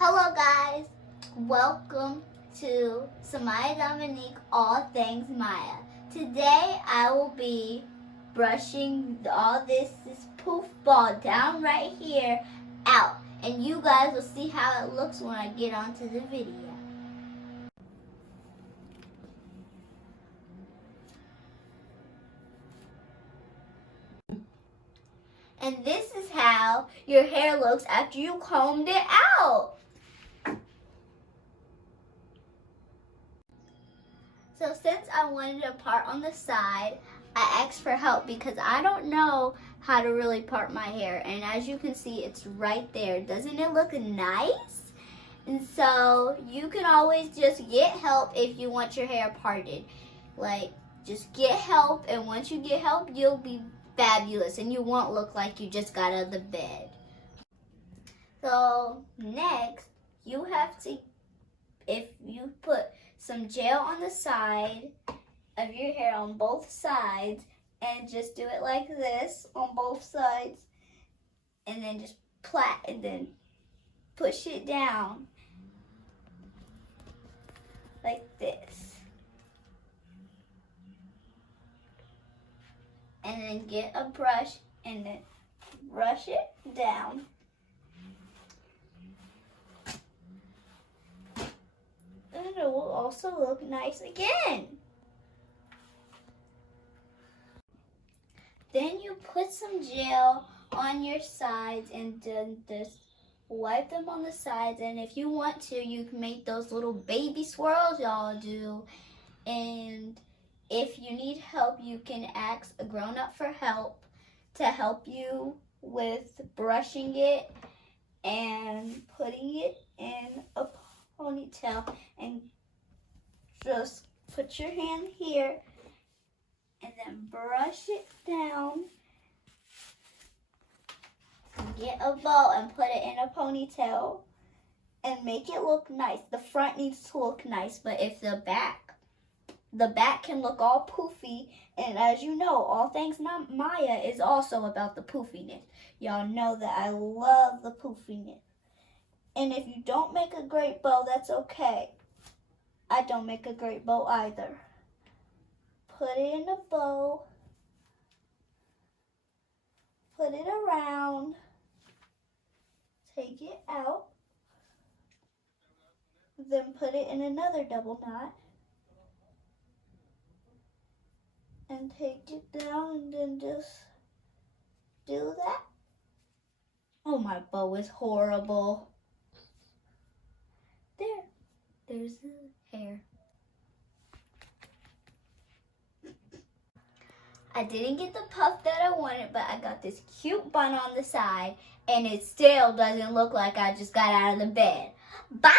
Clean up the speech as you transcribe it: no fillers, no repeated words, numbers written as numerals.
Hello guys, welcome to Samaiya Dominique, all things Maya. Today I will be brushing all this poof ball down right here out, and you guys will see how it looks when I get onto the video. And this is how your hair looks after you combed it out. So since I wanted to part on the side, I asked for help because I don't know how to really part my hair. And as you can see, it's right there. Doesn't it look nice? And so you can always just get help if you want your hair parted. Like, just get help, and once you get help, you'll be fabulous and you won't look like you just got out of the bed. So next, you have to, if you put some gel on the side of your hair on both sides, and just do it like this on both sides, and then just plait and then push it down like this, and then get a brush and then brush it down. And it will also look nice again. Then you put some gel on your sides and then just wipe them on the sides. And if you want to, you can make those little baby swirls y'all do. And if you need help, you can ask a grown-up for help to help you with brushing it and putting it in a ponytail. And just put your hand here and then brush it down. Get a bow and put it in a ponytail and make it look nice. The front needs to look nice, but if the back can look all poofy, and as you know, all things Maya is also about the poofiness. Y'all know that I love the poofiness. And if you don't make a great bow, that's okay. I don't make a great bow either. Put it in a bow. Put it around. Take it out. Then put it in another double knot. And take it down and then just do that. Oh, my bow is horrible. There's the hair. I didn't get the puff that I wanted, but I got this cute bun on the side, and it still doesn't look like I just got out of the bed. Bye!